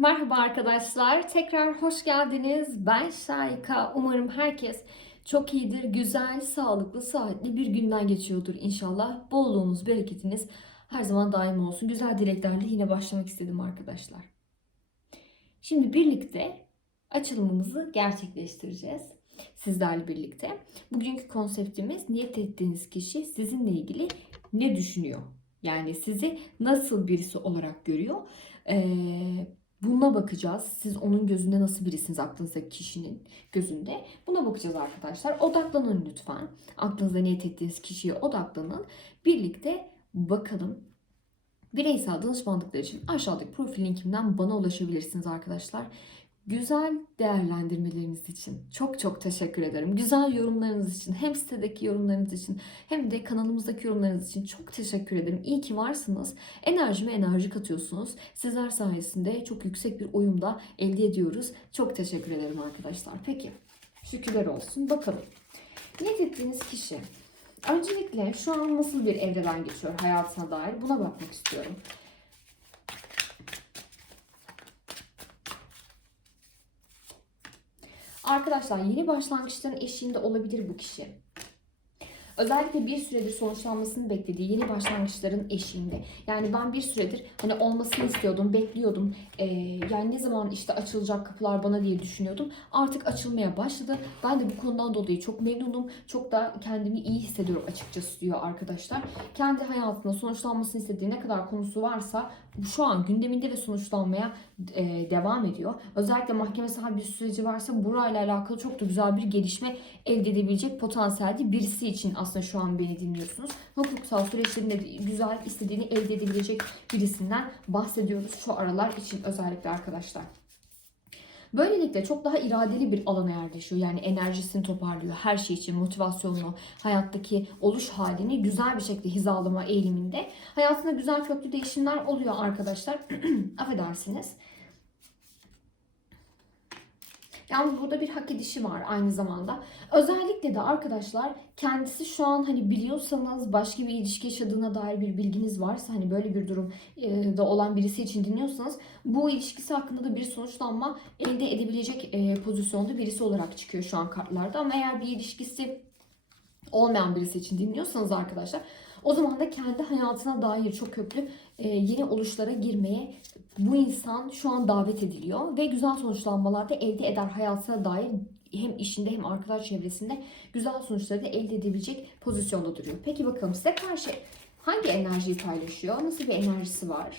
Merhaba arkadaşlar. Tekrar hoş geldiniz. Ben Şayka. Umarım herkes çok iyidir, güzel, sağlıklı, saatli bir günden geçiyordur inşallah. Bolluğunuz, bereketiniz her zaman daim olsun. Güzel dileklerle yine başlamak istedim arkadaşlar. Şimdi birlikte açılımımızı gerçekleştireceğiz. Sizlerle birlikte. Bugünkü konseptimiz niyet ettiğiniz kişi sizinle ilgili ne düşünüyor? Yani sizi nasıl birisi olarak görüyor? Ee, Buna bakacağız. Siz onun gözünde nasıl birisiniz aklınızdaki kişinin gözünde. Buna bakacağız arkadaşlar. Odaklanın lütfen. Aklınızda niyet ettiğiniz kişiye odaklanın. Birlikte bakalım. Bireysel danışmanlıklar için aşağıdaki profil linkimden bana ulaşabilirsiniz arkadaşlar. Güzel değerlendirmeleriniz için çok çok teşekkür ederim. Güzel yorumlarınız için hem sitedeki yorumlarınız için hem de kanalımızdaki yorumlarınız için çok teşekkür ederim. İyi ki varsınız. Enerjime enerji katıyorsunuz. Sizler sayesinde çok yüksek bir uyumda elde ediyoruz. Çok teşekkür ederim arkadaşlar. Peki şükürler olsun. Bakalım. Niyet ettiğiniz kişi öncelikle şu an nasıl bir evreden geçiyor hayatına dair buna bakmak istiyorum. Arkadaşlar yeni başlangıçların eşiğinde olabilir bu kişi. Özellikle bir süredir sonuçlanmasını beklediği yeni başlangıçların eşiğinde. Yani ben bir süredir hani olmasını istiyordum, bekliyordum. Ee, yani ne zaman işte açılacak kapılar bana diye düşünüyordum. Artık açılmaya başladı. Ben de bu konudan dolayı çok memnunum. Çok da kendimi iyi hissediyorum açıkçası diyor arkadaşlar. Kendi hayatında sonuçlanmasını istediği ne kadar konusu varsa şu an gündeminde ve sonuçlanmaya e, devam ediyor. Özellikle mahkemesel bir süreci varsa burayla alakalı çok da güzel bir gelişme elde edebilecek potansiyelde birisi için aslında şu an beni dinliyorsunuz. Hukuksal süreçlerinde güzel istediğini elde edebilecek birisinden bahsediyoruz şu aralar için özellikle arkadaşlar. Böylelikle çok daha iradeli bir alana yerleşiyor. Yani enerjisini toparlıyor. Her şey için motivasyonunu, hayattaki oluş halini güzel bir şekilde hizalama eğiliminde. Hayatında güzel köklü değişimler oluyor arkadaşlar. Affedersiniz. Yalnız burada bir hak edişi var aynı zamanda. Özellikle de arkadaşlar kendisi şu an hani biliyorsanız başka bir ilişki yaşadığına dair bir bilginiz varsa hani böyle bir durum e, da olan birisi için dinliyorsanız bu ilişkisi hakkında da bir sonuçlanma elde edebilecek e, pozisyonda birisi olarak çıkıyor şu an kartlarda. Ama eğer bir ilişkisi olmayan birisi için dinliyorsanız arkadaşlar o zaman da kendi hayatına dair çok köklü e, yeni oluşlara girmeye bu insan şu an davet ediliyor ve güzel sonuçlanmalar da elde eder hayatına dair hem işinde hem arkadaş çevresinde güzel sonuçları da elde edebilecek pozisyonda duruyor. Peki bakalım size karşı hangi enerjiyi paylaşıyor? Nasıl bir enerjisi var?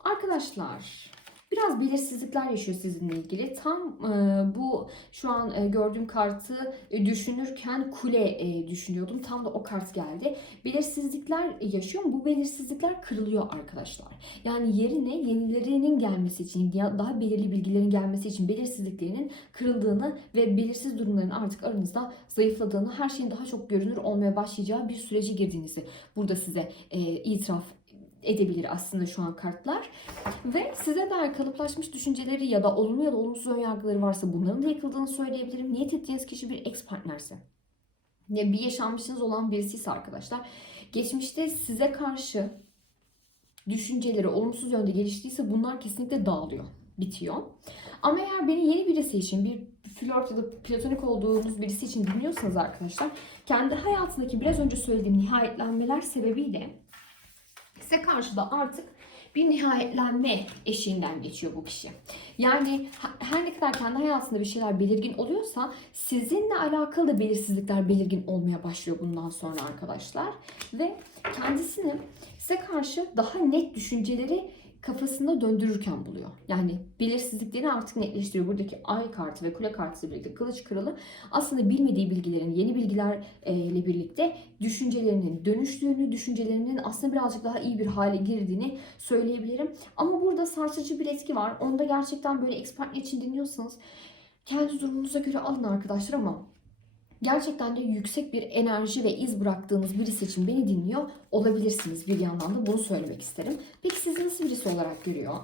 Arkadaşlar biraz belirsizlikler yaşıyor sizinle ilgili. Tam e, bu şu an e, gördüğüm kartı e, düşünürken kule düşünüyordum. Tam da o kart geldi. Belirsizlikler yaşıyor ama bu belirsizlikler kırılıyor arkadaşlar. Yani yerine yenilerinin gelmesi için, daha belirli bilgilerin gelmesi için belirsizliklerinin kırıldığını ve belirsiz durumların artık aranızda zayıfladığını, her şeyin daha çok görünür olmaya başlayacağı bir sürece girdiğinizi burada size e, itiraf edebilir aslında şu an kartlar. Ve size dair kalıplaşmış düşünceleri ya da olumlu ya da olumsuz önyargıları varsa bunların da yıkıldığını söyleyebilirim. Niyet ettiğiniz kişi bir ex partnerse. Ya bir yaşanmışınız olan birisiyse arkadaşlar. Geçmişte size karşı düşünceleri olumsuz yönde geliştiyse bunlar kesinlikle dağılıyor, bitiyor. Ama eğer beni yeni birisi için bir flört ya da platonik olduğunuz birisi için dinliyorsanız arkadaşlar kendi hayatındaki biraz önce söylediğim nihayetlenmeler sebebiyle size karşı da artık bir nihayetlenme eşiğinden geçiyor bu kişi. Yani her ne kadar kendi hayatında bir şeyler belirgin oluyorsa sizinle alakalı da belirsizlikler belirgin olmaya başlıyor bundan sonra arkadaşlar. Ve kendisini size karşı daha net düşünceleri kafasında döndürürken buluyor. Yani belirsizliklerini artık netleştiriyor. Buradaki ay kartı ve kule kartı birlikte kılıç kralı aslında bilmediği bilgilerin, yeni bilgilerle birlikte düşüncelerinin dönüştüğünü, düşüncelerinin aslında birazcık daha iyi bir hale girdiğini söyleyebilirim. Ama burada sarsıcı bir etki var. Onu da gerçekten böyle expert için dinliyorsanız kendi durumunuza göre alın arkadaşlar ama gerçekten de yüksek bir enerji ve iz bıraktığınız birisi için beni dinliyor olabilirsiniz bir yandan da bunu söylemek isterim. Peki sizi nasıl birisi olarak görüyor?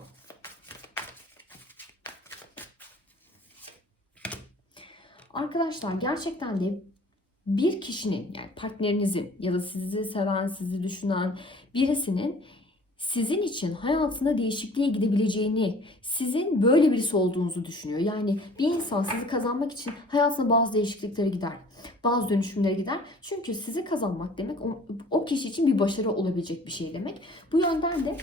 Arkadaşlar gerçekten de bir kişinin yani partnerinizin ya da sizi seven, sizi düşünen birisinin sizin için hayatında değişikliğe gidebileceğini, sizin böyle birisi olduğunuzu düşünüyor. Yani bir insan sizi kazanmak için hayatına bazı değişikliklere gider. Bazı dönüşümlere gider. Çünkü sizi kazanmak demek o, o kişi için bir başarı olabilecek bir şey demek. Bu yönden de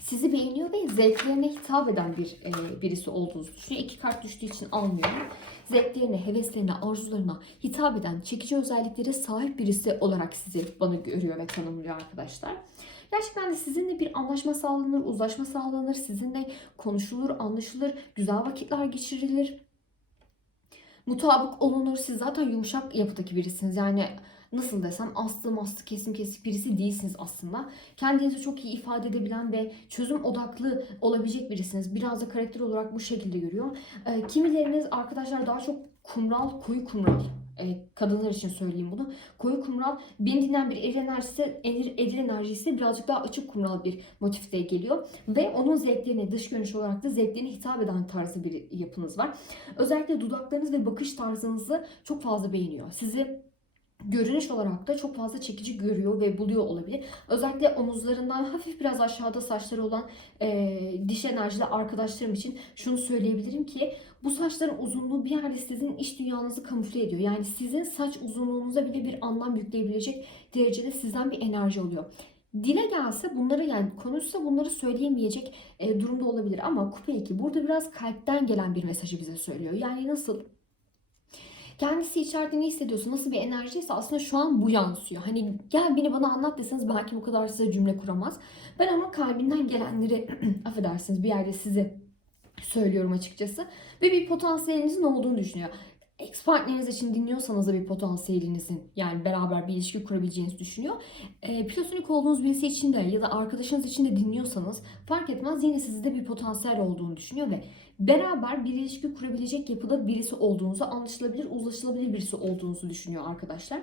sizi beğeniyor ve zevklerine hitap eden bir e, birisi olduğunuzu düşünüyor. İki kart düştüğü için almıyorum. Zevklerine, heveslerine, arzularına hitap eden, çekici özelliklere sahip birisi olarak sizi bana görüyor ve tanımlıyor arkadaşlar. Gerçekten de sizinle bir anlaşma sağlanır, uzlaşma sağlanır, sizinle konuşulur, anlaşılır, güzel vakitler geçirilir. Mutabık olunur. Siz zaten yumuşak yapıdaki birisiniz. Yani nasıl desem aslı maslı kesim kesik birisi değilsiniz aslında. Kendinizi çok iyi ifade edebilen ve çözüm odaklı olabilecek birisiniz. Biraz da karakter olarak bu şekilde görüyor. Ee, kimileriniz arkadaşlar daha çok kumral, koyu kumral kadınlar için söyleyeyim bunu. Koyu kumral beni dinleyen bir eril enerjisi, eril enerjisi birazcık daha açık kumral bir motifte geliyor. Ve onun zevklerine dış görünüş olarak da zevklerine hitap eden tarzı bir yapınız var. Özellikle dudaklarınız ve bakış tarzınızı çok fazla beğeniyor. Sizi görünüş olarak da çok fazla çekici görüyor ve buluyor olabilir. Özellikle omuzlarından hafif biraz aşağıda saçları olan e, diş enerjili arkadaşlarım için şunu söyleyebilirim ki bu saçların uzunluğu bir yerde sizin iç dünyanızı kamufle ediyor. Yani sizin saç uzunluğunuza bile bir anlam yükleyebilecek derecede sizden bir enerji oluyor. Dile gelse bunları yani konuşsa bunları söyleyemeyecek e, durumda olabilir ama kupe 2 burada biraz kalpten gelen bir mesajı bize söylüyor. Yani nasıl kendisi içeride ne hissediyorsa, nasıl bir enerjiyse aslında şu an bu yansıyor. Hani gel beni bana anlat deseniz belki bu kadar size cümle kuramaz. Ben ama kalbinden gelenleri affedersiniz bir yerde size söylüyorum açıkçası. Ve bir potansiyelinizin olduğunu düşünüyor. Ex partneriniz için dinliyorsanız da bir potansiyelinizin yani beraber bir ilişki kurabileceğinizi düşünüyor. E, platonik olduğunuz birisi için de ya da arkadaşınız için de dinliyorsanız fark etmez yine sizde bir potansiyel olduğunu düşünüyor ve beraber bir ilişki kurabilecek yapıda birisi olduğunuzu, anlaşılabilir, uzlaşılabilir birisi olduğunuzu düşünüyor arkadaşlar.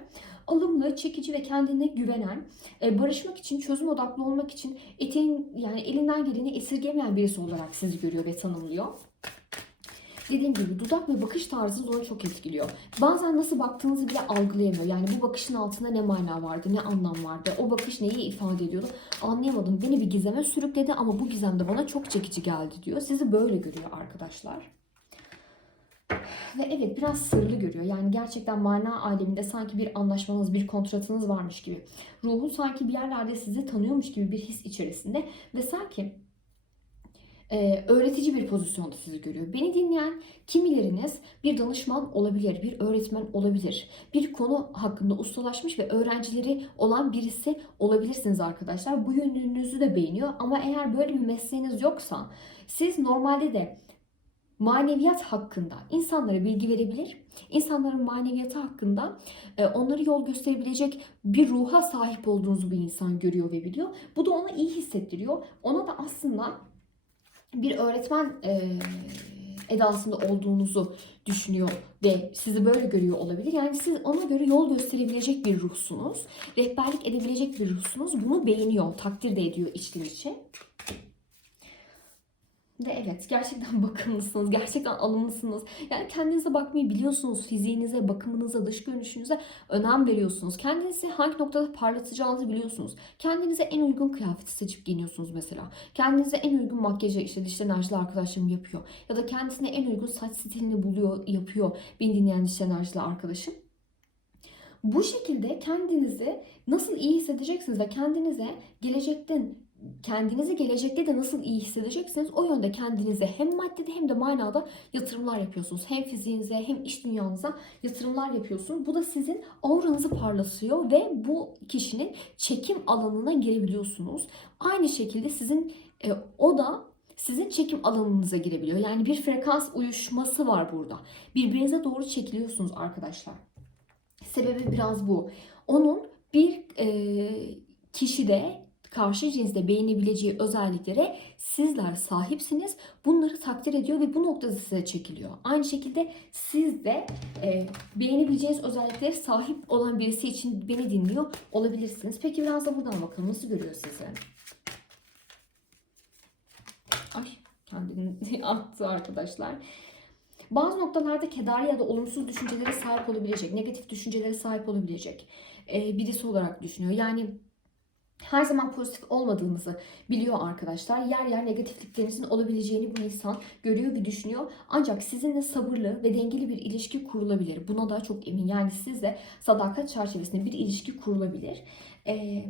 Alımlı, çekici ve kendine güvenen, e, barışmak için, çözüm odaklı olmak için eteğin yani elinden geleni esirgemeyen birisi olarak sizi görüyor ve tanımlıyor. Dediğim gibi dudak ve bakış tarzınız onu çok etkiliyor. Bazen nasıl baktığınızı bile algılayamıyor. Yani bu bakışın altında ne mana vardı, ne anlam vardı, o bakış neyi ifade ediyordu anlayamadım. Beni bir gizeme sürükledi ama bu gizem de bana çok çekici geldi diyor. Sizi böyle görüyor arkadaşlar. Ve evet biraz sırlı görüyor. Yani gerçekten mana aleminde sanki bir anlaşmanız, bir kontratınız varmış gibi. Ruhu sanki bir yerlerde sizi tanıyormuş gibi bir his içerisinde. Ve sanki e, öğretici bir pozisyonda sizi görüyor. Beni dinleyen kimileriniz bir danışman olabilir, bir öğretmen olabilir. Bir konu hakkında ustalaşmış ve öğrencileri olan birisi olabilirsiniz arkadaşlar. Bu yönünüzü de beğeniyor ama eğer böyle bir mesleğiniz yoksa siz normalde de maneviyat hakkında insanlara bilgi verebilir. İnsanların maneviyatı hakkında e, onları yol gösterebilecek bir ruha sahip olduğunuzu bir insan görüyor ve biliyor. Bu da ona iyi hissettiriyor. Ona da aslında bir öğretmen e, edasında olduğunuzu düşünüyor ve sizi böyle görüyor olabilir. Yani siz ona göre yol gösterebilecek bir ruhsunuz. Rehberlik edebilecek bir ruhsunuz. Bunu beğeniyor, takdir de ediyor içten içe. Ve evet gerçekten bakımlısınız, gerçekten alımlısınız. Yani kendinize bakmayı biliyorsunuz. Fiziğinize, bakımınıza, dış görünüşünüze önem veriyorsunuz. Kendinizi hangi noktada parlatacağınızı biliyorsunuz. Kendinize en uygun kıyafeti seçip giyiniyorsunuz mesela. Kendinize en uygun makyajı işte diş enerjili arkadaşlarım yapıyor. Ya da kendisine en uygun saç stilini buluyor, yapıyor. Beni dinleyen diş enerjili arkadaşım. Bu şekilde kendinizi nasıl iyi hissedeceksiniz ve kendinize gelecekten kendinizi gelecekte de nasıl iyi hissedeceksiniz o yönde kendinize hem maddede hem de manada yatırımlar yapıyorsunuz. Hem fiziğinize hem iş dünyanıza yatırımlar yapıyorsunuz. Bu da sizin auranızı parlatıyor ve bu kişinin çekim alanına girebiliyorsunuz. Aynı şekilde sizin e, o da sizin çekim alanınıza girebiliyor. Yani bir frekans uyuşması var burada. Birbirinize doğru çekiliyorsunuz arkadaşlar. Sebebi biraz bu. Onun bir e, kişide karşı cinsde beğenebileceği özelliklere sizler sahipsiniz. Bunları takdir ediyor ve bu noktada size çekiliyor. Aynı şekilde siz de e, beğenebileceğiniz özelliklere sahip olan birisi için beni dinliyor olabilirsiniz. Peki biraz da buradan bakalım nasıl görüyor sizi? Ay kendini attı arkadaşlar. Bazı noktalarda keder ya da olumsuz düşüncelere sahip olabilecek, negatif düşüncelere sahip olabilecek e, birisi olarak düşünüyor. Yani her zaman pozitif olmadığınızı biliyor arkadaşlar. Yer yer negatifliklerinizin olabileceğini bu insan görüyor ve düşünüyor. Ancak sizinle sabırlı ve dengeli bir ilişki kurulabilir. Buna da çok emin. Yani sizle sadakat çerçevesinde bir ilişki kurulabilir. Ee,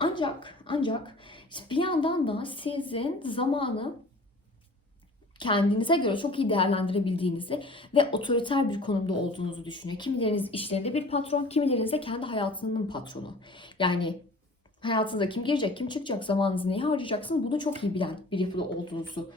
ancak ancak bir yandan da sizin zamanı kendinize göre çok iyi değerlendirebildiğinizi ve otoriter bir konumda olduğunuzu düşünüyor. Kimileriniz işlerinde bir patron, kimileriniz de kendi hayatının patronu. Yani hayatınıza kim girecek, kim çıkacak, zamanınızı neye harcayacaksınız? Bunu çok iyi bilen bir yapıda olduğunuzu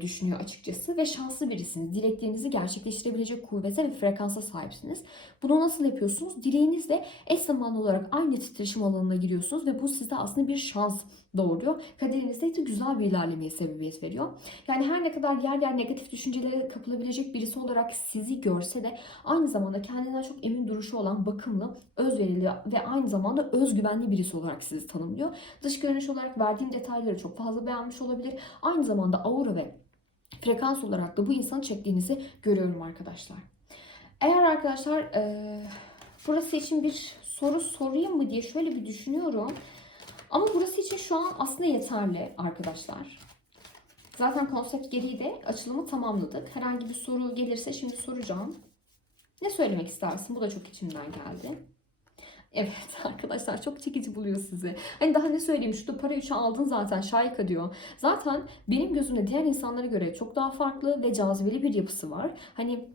düşünüyor açıkçası ve şanslı birisiniz. Dileklerinizi gerçekleştirebilecek kuvvete ve frekansa sahipsiniz. Bunu nasıl yapıyorsunuz? Dileğinizle eş zamanlı olarak aynı titreşim alanına giriyorsunuz ve bu sizde aslında bir şans doğuruyor. Kaderinizde de güzel bir ilerlemeye sebebiyet veriyor. Yani her ne kadar yer yer negatif düşüncelere kapılabilecek birisi olarak sizi görse de aynı zamanda kendinden çok emin duruşu olan bakımlı, özverili ve aynı zamanda özgüvenli birisi olarak sizi tanımlıyor. Dış görünüş olarak verdiğim detayları çok fazla beğenmiş olabilir. Aynı zamanda aura ve frekans olarak da bu insanı çektiğinizi görüyorum arkadaşlar. Eğer arkadaşlar eee, burası için bir soru sorayım mı diye şöyle bir düşünüyorum. Ama burası için şu an aslında yeterli arkadaşlar. Zaten konsept gereği de açılımı tamamladık. Herhangi bir soru gelirse şimdi soracağım. Ne söylemek istersin? Bu da çok içimden geldi. Evet arkadaşlar çok çekici buluyor sizi. Hani daha ne söyleyeyim şurada para üçü aldın zaten şayka diyor. Zaten benim gözümde diğer insanlara göre çok daha farklı ve cazibeli bir yapısı var. Hani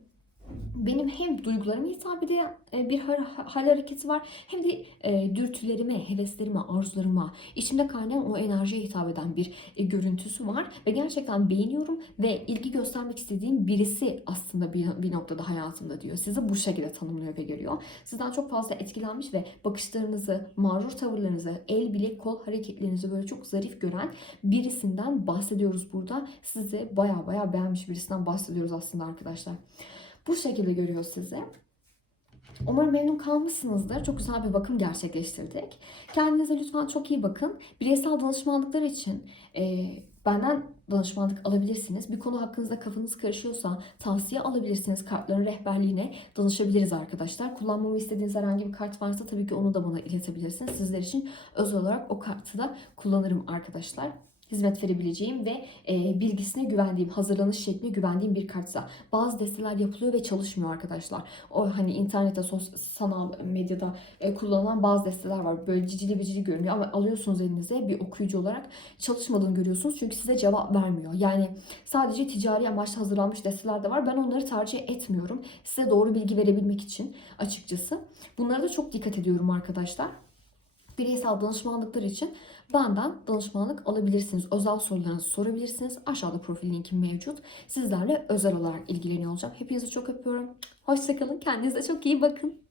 benim hem duygularıma hitap eden bir hal, hareketi var hem de e, dürtülerime, heveslerime, arzularıma, içimde kaynayan o enerjiye hitap eden bir e, görüntüsü var ve gerçekten beğeniyorum ve ilgi göstermek istediğim birisi aslında bir noktada hayatımda diyor. Sizi bu şekilde tanımlıyor ve görüyor. Sizden çok fazla etkilenmiş ve bakışlarınızı, mağrur tavırlarınızı, el, bilek, kol hareketlerinizi böyle çok zarif gören birisinden bahsediyoruz burada. Sizi baya baya beğenmiş birisinden bahsediyoruz aslında arkadaşlar. Bu şekilde görüyor sizi. Umarım memnun kalmışsınızdır. Çok güzel bir bakım gerçekleştirdik. Kendinize lütfen çok iyi bakın. Bireysel danışmanlıklar için e, benden danışmanlık alabilirsiniz. Bir konu hakkınızda kafanız karışıyorsa tavsiye alabilirsiniz. Kartların rehberliğine danışabiliriz arkadaşlar. Kullanmamı istediğiniz herhangi bir kart varsa tabii ki onu da bana iletebilirsiniz. Sizler için özel olarak o kartı da kullanırım arkadaşlar hizmet verebileceğim ve e, bilgisine güvendiğim, hazırlanış şekline güvendiğim bir kartsa. Bazı desteler yapılıyor ve çalışmıyor arkadaşlar. O hani internette, sos, sanal medyada e, kullanılan bazı desteler var. Böyle cicili bicili görünüyor ama alıyorsunuz elinize bir okuyucu olarak çalışmadığını görüyorsunuz. Çünkü size cevap vermiyor. Yani sadece ticari amaçla hazırlanmış desteler de var. Ben onları tercih etmiyorum. Size doğru bilgi verebilmek için açıkçası. Bunlara da çok dikkat ediyorum arkadaşlar bireysel danışmanlıklar için benden danışmanlık alabilirsiniz. Özel sorularınızı sorabilirsiniz. Aşağıda profil linkim mevcut. Sizlerle özel olarak ilgileniyor olacağım. Hepinizi çok öpüyorum. Hoşçakalın. Kendinize çok iyi bakın.